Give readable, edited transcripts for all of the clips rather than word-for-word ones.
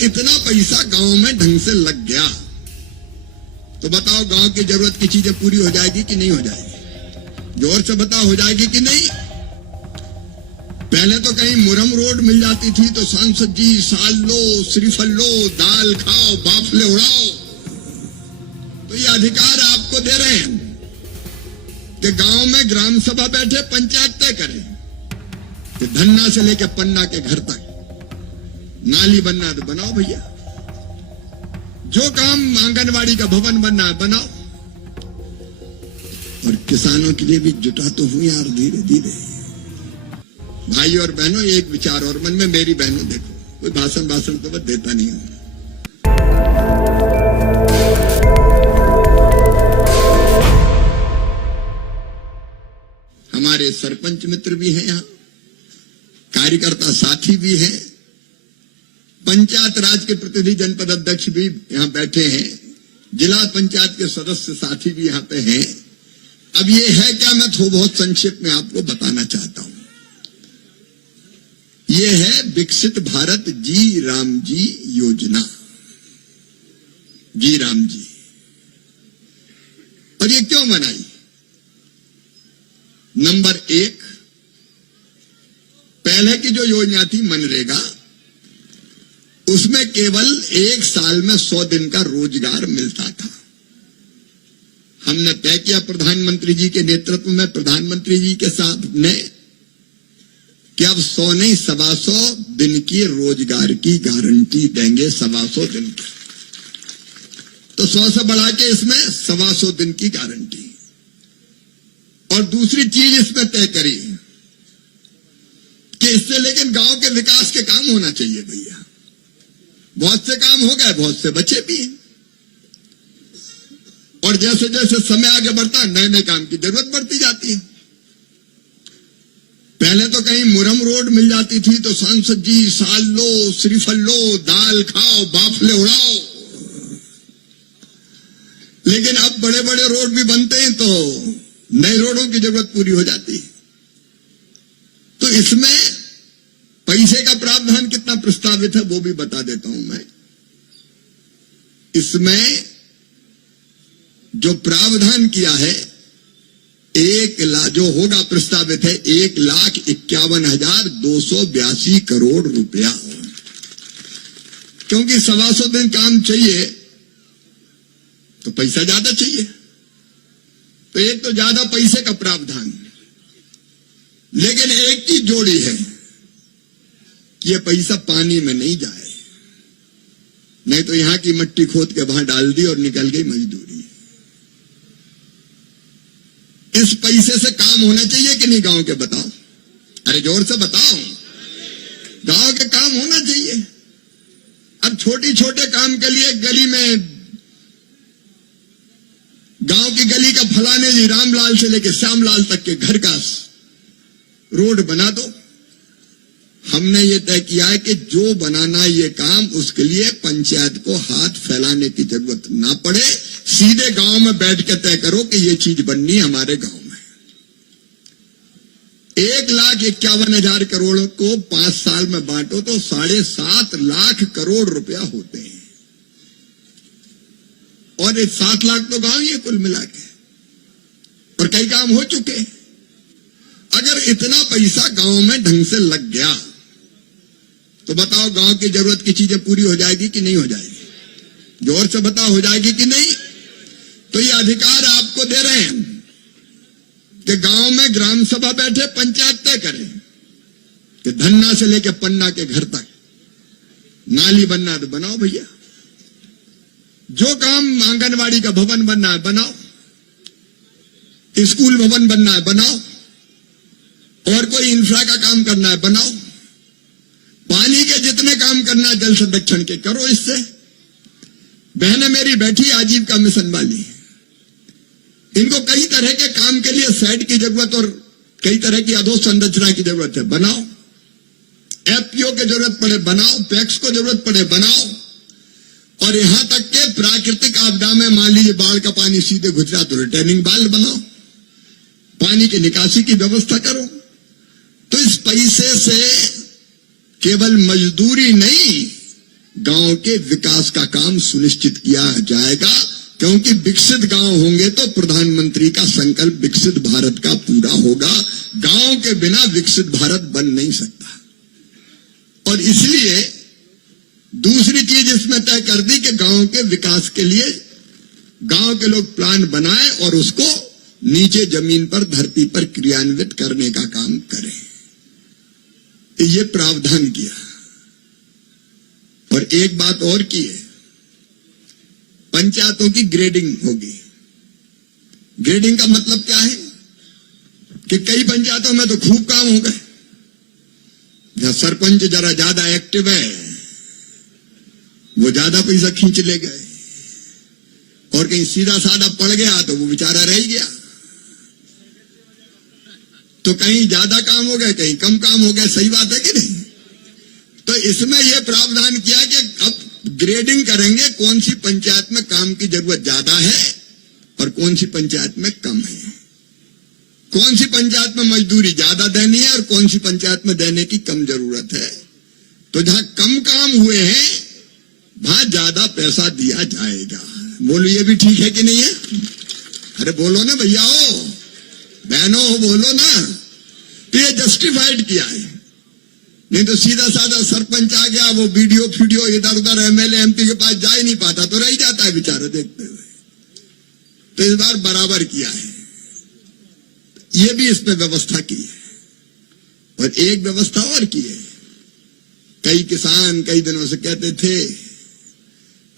इतना पैसा गांव में ढंग से लग गया तो बताओ गांव की जरूरत की चीजें पूरी हो जाएगी कि नहीं हो जाएगी? जोर से बताओ, हो जाएगी कि नहीं? पहले तो कहीं मुरम रोड मिल जाती थी तो सांसद जी साल लो, श्रीफल लो, दाल खाओ, बाफले उड़ाओ। तो ये अधिकार आपको दे रहे हैं कि गांव में ग्राम सभा बैठे पंचायत तय करे कि धन्ना से लेकर पन्ना के घर तक नाली बनना तो बनाओ भैया, जो काम आंगनवाड़ी का भवन बनना है बनाओ। और किसानों के लिए भी जुटा तो हुई यार धीरे धीरे। भाई और बहनों, एक विचार और मन में, मेरी बहनों देखो, कोई भाषण तो मैं देता नहीं हूं। हमारे सरपंच मित्र भी हैं यहाँ, कार्यकर्ता साथी भी हैं, पंचायत राज के प्रतिनिधि जनपद अध्यक्ष भी यहाँ बैठे हैं, जिला पंचायत के सदस्य साथी भी यहाँ पे हैं। अब ये है क्या, मैं थोड़ा बहुत संक्षेप में आपको बताना चाहता हूं। ये है विकसित भारत जी राम जी योजना, जी राम जी। और ये क्यों बनाई? नंबर 1, पहले की जो योजना थी मनरेगा, उसमें केवल 1 साल में 100 दिन का रोजगार मिलता था। हमने तय किया प्रधानमंत्री जी के नेतृत्व में, प्रधानमंत्री जी के साथ ने, कि अब 100 नहीं 125 दिन की रोजगार की गारंटी देंगे, 125 दिन की। तो 100 से बढ़ा के इसमें 125 दिन की गारंटी। और दूसरी चीज इसमें तय करी कि इससे लेकिन गांव के विकास के काम होना चाहिए भैया। बहुत से काम हो गए, बहुत से बचे भी हैं। और जैसे जैसे समय आगे बढ़ता है, नए नए काम की जरूरत बढ़ती जाती है। पहले तो कहीं मुरम रोड मिल जाती थी तो सांसद जी साल लो, श्रीफल लो, दाल खाओ, बाफले उड़ाओ। लेकिन अब बड़े बड़े रोड भी बनते हैं तो नए रोडों की जरूरत पूरी हो जाती है। तो इसमें पैसे का प्रावधान कितना प्रस्तावित है वो भी बता देता हूं मैं। इसमें जो प्रावधान किया है, जो होगा प्रस्तावित है 1,51,282 करोड़ रुपया। क्योंकि 125 दिन काम चाहिए तो पैसा ज्यादा चाहिए, तो एक तो ज्यादा पैसे का प्रावधान, लेकिन एक चीज जोड़ी है कि ये पैसा पानी में नहीं जाए, नहीं तो यहां की मट्टी खोद के वहां डाल दी और निकल गई मजदूरी। इस पैसे से काम होना चाहिए कि नहीं गांव के? बताओ, अरे जोर से बताओ, गांव के काम होना चाहिए। अब छोटे छोटे काम के लिए गली में, गांव की गली का फलाने जी रामलाल से लेकर श्यामलाल तक के घर का रोड बना दो। हमने ये तय किया है कि जो बनाना ये काम, उसके लिए पंचायत को हाथ फैलाने की जरूरत ना पड़े, सीधे गांव में बैठ के तय करो कि ये चीज बननी है हमारे गांव में। 1,51,000 करोड़ को 5 साल में बांटो तो 7.5 लाख करोड़ रुपया होते हैं। और 7 लाख तो गांव ही है कुल मिला के, और कई काम हो चुके। अगर इतना पैसा गांव में ढंग से लग गया तो बताओ गांव की जरूरत की चीजें पूरी हो जाएगी कि नहीं हो जाएगी? जोर से बताओ, हो जाएगी कि नहीं? तो ये अधिकार आपको दे रहे हैं कि गांव में ग्राम सभा बैठे पंचायत तय करे कि धन्ना से लेकर पन्ना के घर तक नाली बनना तो बनाओ भैया, जो काम आंगनवाड़ी का भवन बनना है बनाओ, स्कूल भवन बनना है बनाओ, और कोई इंफ्रा का काम करना है बनाओ, पानी के जितने काम करना है जल संरक्षण के करो। इससे बहनें मेरी बैठी आजीविका मिशन वाली, इनको कई तरह के काम के लिए सेट की जरूरत और कई तरह की अधोसंरचना की जरूरत है, बनाओ। एफपीओ की जरूरत पड़े बनाओ, पैक्स को जरूरत पड़े बनाओ, और यहां तक के प्राकृतिक आपदा में मान लीजिए बाढ़ का पानी सीधे घुस रहा तो रिटर्निंग वाल बनाओ, पानी की निकासी की व्यवस्था करो। तो इस पैसे से केवल मजदूरी नहीं, गांव के विकास का काम सुनिश्चित किया जाएगा, क्योंकि विकसित गांव होंगे तो प्रधानमंत्री का संकल्प विकसित भारत का पूरा होगा। गांव के बिना विकसित भारत बन नहीं सकता। और इसलिए दूसरी चीज इसमें तय कर दी कि गांव के विकास के लिए गांव के लोग प्लान बनाए और उसको नीचे जमीन पर, धरती पर क्रियान्वित करने का काम करें। ये प्रावधान किया। और एक बात और की है, पंचायतों की ग्रेडिंग होगी। ग्रेडिंग का मतलब क्या है कि कई पंचायतों में तो खूब काम हो गए, जहां सरपंच जरा ज्यादा एक्टिव है वो ज्यादा पैसा खींच ले गए, और कहीं सीधा साधा पड़ गया तो वो बेचारा रह गया। तो कहीं ज्यादा काम हो गया, कहीं कम काम हो गया। सही बात है कि नहीं? तो इसमें यह प्रावधान किया कि अब ग्रेडिंग करेंगे, कौन सी पंचायत में काम की जरूरत ज्यादा है और कौन सी पंचायत में कम है, कौन सी पंचायत में मजदूरी ज्यादा देनी है और कौन सी पंचायत में देने की कम जरूरत है। तो जहां कम काम हुए हैं वहां ज्यादा पैसा दिया जाएगा। बोलो ये भी ठीक है कि नहीं है? अरे बोलो ना भैया हो, बहनों हो, बोलो ना। तो ये जस्टिफाइड किया है, नहीं तो सीधा साधा सरपंच आ गया, वो वीडियो फीडियो इधर उधर एमएलए एमपी के पास जा ही नहीं पाता, तो रह जाता है बेचारा देखते हुए। तो इस बार बराबर किया है, ये भी इसमें व्यवस्था की है। और एक व्यवस्था और की है, कई किसान कई दिनों से कहते थे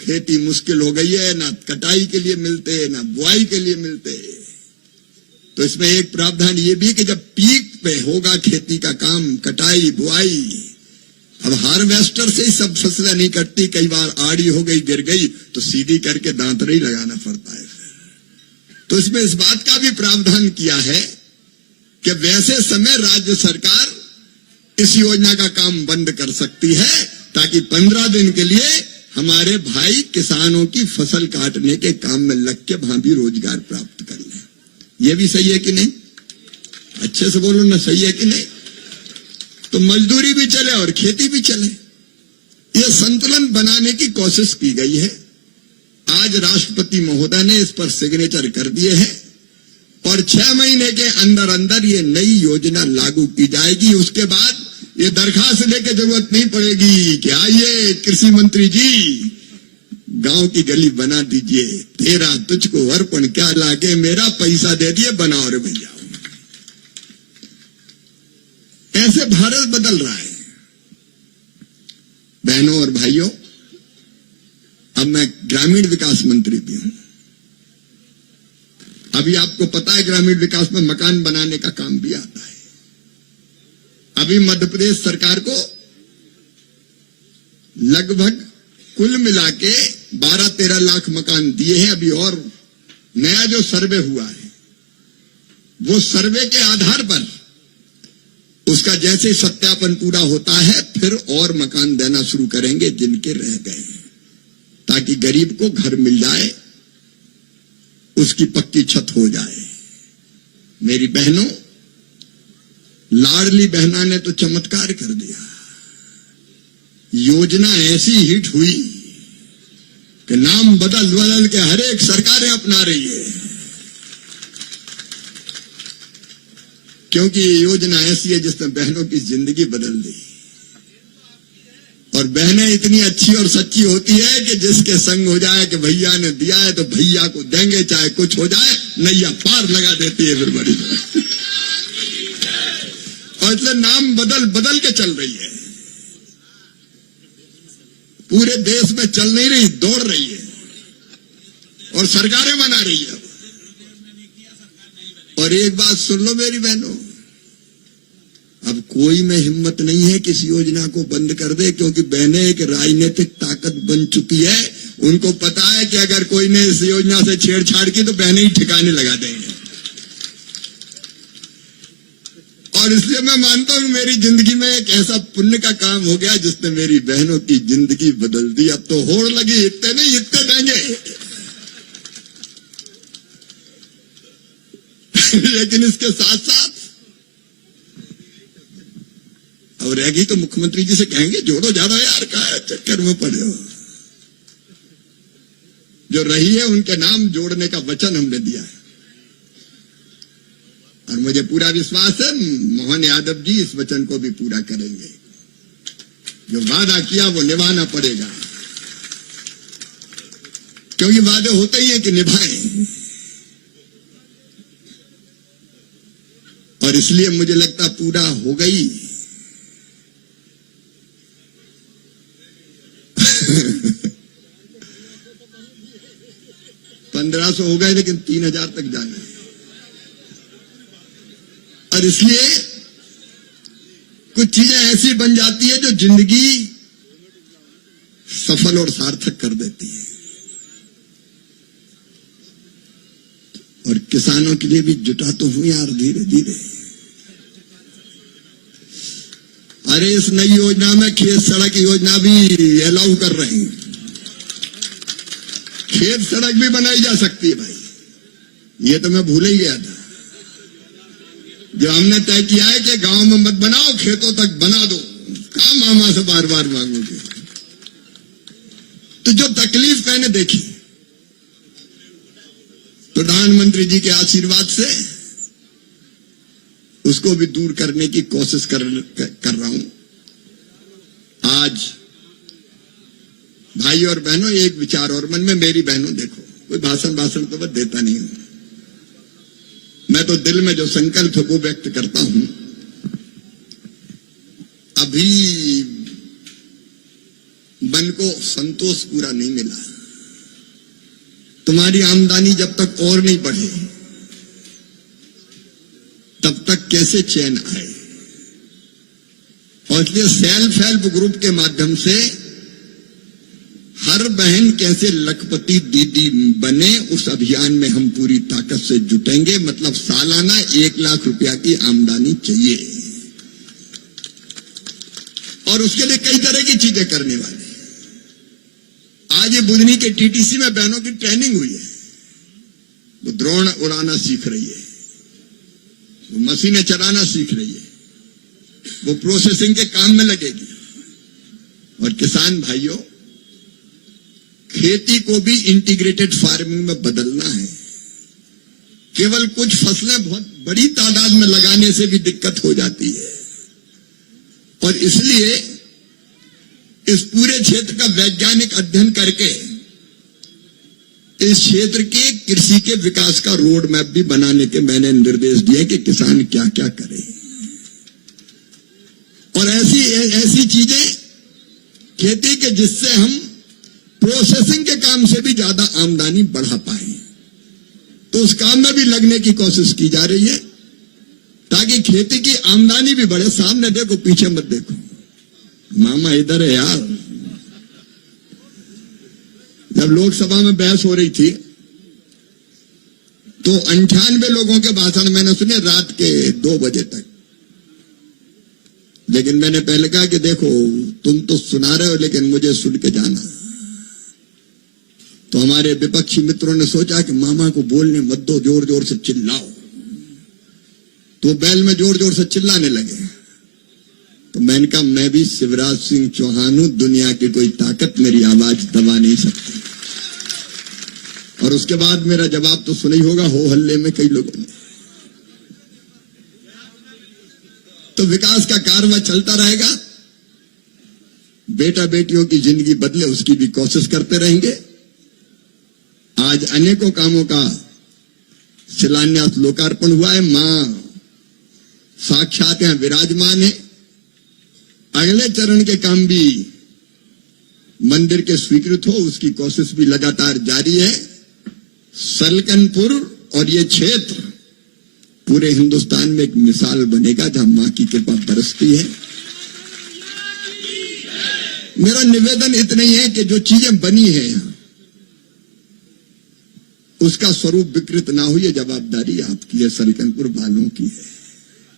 खेती मुश्किल हो गई है, ना कटाई के लिए मिलते ना बुआई के लिए मिलते। तो इसमें एक प्रावधान ये भी कि जब पीक पे होगा खेती का काम, कटाई बुआई, अब हार्वेस्टर से ही सब फसलें नहीं कटती, कई बार आड़ी हो गई गिर गई तो सीधी करके दांतरे ही लगाना पड़ता है फिर। तो इसमें इस बात का भी प्रावधान किया है कि वैसे समय राज्य सरकार इस योजना का काम बंद कर सकती है, ताकि 15 दिन के लिए हमारे भाई किसानों की फसल काटने के काम में लग के वहां भी रोजगार प्राप्त कर लें। यह भी सही है कि नहीं? अच्छे से बोलो ना, सही है कि नहीं? तो मजदूरी भी चले और खेती भी चले, यह संतुलन बनाने की कोशिश की गई है। आज राष्ट्रपति महोदय ने इस पर सिग्नेचर कर दिए हैं और 6 महीने के अंदर अंदर ये नई योजना लागू की जाएगी। उसके बाद ये दरखास्त लेके जरूरत नहीं पड़ेगी कि आइए कृषि मंत्री जी गांव की गली बना दीजिए, तेरा तुझको अर्पण क्या लागे, मेरा पैसा दे दिए बनाओ रे भैया। ऐसे भारत बदल रहा है। बहनों और भाइयों, अब मैं ग्रामीण विकास मंत्री भी हूं। अभी आपको पता है ग्रामीण विकास में मकान बनाने का काम भी आता है। अभी मध्य प्रदेश सरकार को लगभग कुल मिला के 12-13 लाख मकान दिए हैं। अभी और नया जो सर्वे हुआ है, वो सर्वे के आधार पर उसका जैसे सत्यापन पूरा होता है फिर और मकान देना शुरू करेंगे जिनके रह गए, ताकि गरीब को घर मिल जाए, उसकी पक्की छत हो जाए। मेरी बहनों, लाडली बहना ने तो चमत्कार कर दिया। योजना ऐसी हिट हुई कि नाम बदल बदल के हर एक सरकारें अपना रही है, क्योंकि ये योजना ऐसी है जिसने बहनों की जिंदगी बदल दी। और बहनें इतनी अच्छी और सच्ची होती है कि जिसके संग हो जाए कि भैया ने दिया है तो भैया को देंगे, चाहे कुछ हो जाए, नैया पार लगा देती है फिर बड़ी। और इसलिए नाम बदल बदल के चल रही है, पूरे देश में चल नहीं रही, दौड़ रही है और सरकारें बना रही है। और एक बात सुन लो मेरी बहनों, अब कोई में हिम्मत नहीं है कि इस योजना को बंद कर दे, क्योंकि बहनें एक राजनीतिक ताकत बन चुकी है। उनको पता है कि अगर कोई ने इस योजना से छेड़छाड़ की तो बहनें ही ठिकाने लगा देंगे। और इसलिए मैं मानता हूं मेरी जिंदगी में एक ऐसा पुण्य का काम हो गया जिसने मेरी बहनों की जिंदगी बदल दी। अब तो होड़ लगी, इतने नहीं इतने देंगे। लेकिन इसके साथ साथ और रहेगी तो मुख्यमंत्री जी से कहेंगे जोड़ो ज्यादा यार, का चक्कर में पड़े हो। जो रही है उनके नाम जोड़ने का वचन हमने दिया है, और मुझे पूरा विश्वास है मोहन यादव जी इस वचन को भी पूरा करेंगे। जो वादा किया वो निभाना पड़ेगा, क्योंकि वादे होते ही है कि निभाएं। और इसलिए मुझे लगता पूरा हो गई। 1500 हो गए, लेकिन 3000 तक जाना है। और इसलिए कुछ चीजें ऐसी बन जाती है जो जिंदगी सफल और सार्थक कर देती है। और किसानों के लिए भी जुटा तो हूं यार धीरे धीरे। अरे इस नई योजना में खेत सड़क योजना भी अलाउ कर रहे हैं। खेत सड़क भी बनाई जा सकती है भाई, ये तो मैं भूल ही गया था। जो हमने तय किया है कि गांव में मत बनाओ, खेतों तक बना दो। कहां मामा से बार बार मांगोगे? तो जो तकलीफ मैंने देखी प्रधानमंत्री जी के आशीर्वाद से, उसको भी दूर करने की कोशिश कर रहा हूं। आज भाई और बहनों एक विचार और मन में, मेरी बहनों देखो, कोई भाषण तो मैं देता नहीं हूं। मैं तो दिल में जो संकल्प है वो व्यक्त करता हूं। अभी मन को संतोष पूरा नहीं मिला। तुम्हारी आमदनी जब तक और नहीं बढ़े तब तक कैसे चैन आए? और इसलिए सेल्फ हेल्प ग्रुप के माध्यम से हर बहन कैसे लखपति दीदी बने, उस अभियान में हम पूरी ताकत से जुटेंगे। मतलब सालाना 1 लाख रुपया की आमदनी चाहिए, और उसके लिए कई तरह की चीजें करने वाले। आज ये बुधनी के टीटीसी में बहनों की ट्रेनिंग हुई है। वो ड्रोन उड़ाना सीख रही है, वो मशीनें चलाना सीख रही है, वो प्रोसेसिंग के काम में लगेगी। और किसान भाइयों, खेती को भी इंटीग्रेटेड फार्मिंग में बदलना है। केवल कुछ फसलें बहुत बड़ी तादाद में लगाने से भी दिक्कत हो जाती है, और इसलिए इस पूरे क्षेत्र का वैज्ञानिक अध्ययन करके इस क्षेत्र के कृषि के विकास का रोड मैप भी बनाने के मैंने निर्देश दिए कि किसान क्या क्या करें। और ऐसी चीजें खेती के जिससे हम प्रोसेसिंग के काम से भी ज्यादा आमदनी बढ़ा पाए, तो उस काम में भी लगने की कोशिश की जा रही है, ताकि खेती की आमदनी भी बढ़े। सामने देखो, पीछे मत देखो। मामा इधर है यार। जब लोकसभा में बहस हो रही थी तो 98 लोगों के भाषण मैंने सुने रात के 2 बजे तक। लेकिन मैंने पहले कहा कि देखो, तुम तो सुना रहे हो, लेकिन मुझे सुन के जाना। तो हमारे विपक्षी मित्रों ने सोचा कि मामा को बोलने मत दो, जोर जोर से चिल्लाओ। तो बैल में जोर जोर से चिल्लाने लगे। तो मैंने कहा, मैं भी शिवराज सिंह चौहान हूं, दुनिया की कोई ताकत मेरी आवाज दबा नहीं सकती। और उसके बाद मेरा जवाब तो सुना ही होगा, हो हल्ले में कई लोगों ने। तो विकास का कारवां चलता रहेगा। बेटा बेटियों की जिंदगी बदले उसकी भी कोशिश करते रहेंगे। आज अनेकों कामों का शिलान्यास लोकार्पण हुआ है। मां साक्षात यहां विराजमान है। अगले चरण के काम भी मंदिर के स्वीकृत हो, उसकी कोशिश भी लगातार जारी है। सलकनपुर और ये क्षेत्र पूरे हिंदुस्तान में एक मिसाल बनेगा जहां मां की कृपा बरसती है। मेरा निवेदन इतना ही है कि जो चीजें बनी है यहां, उसका स्वरूप विकृत ना हो, ये जवाबदारी आपकी है, सलकनपुर वालों की है।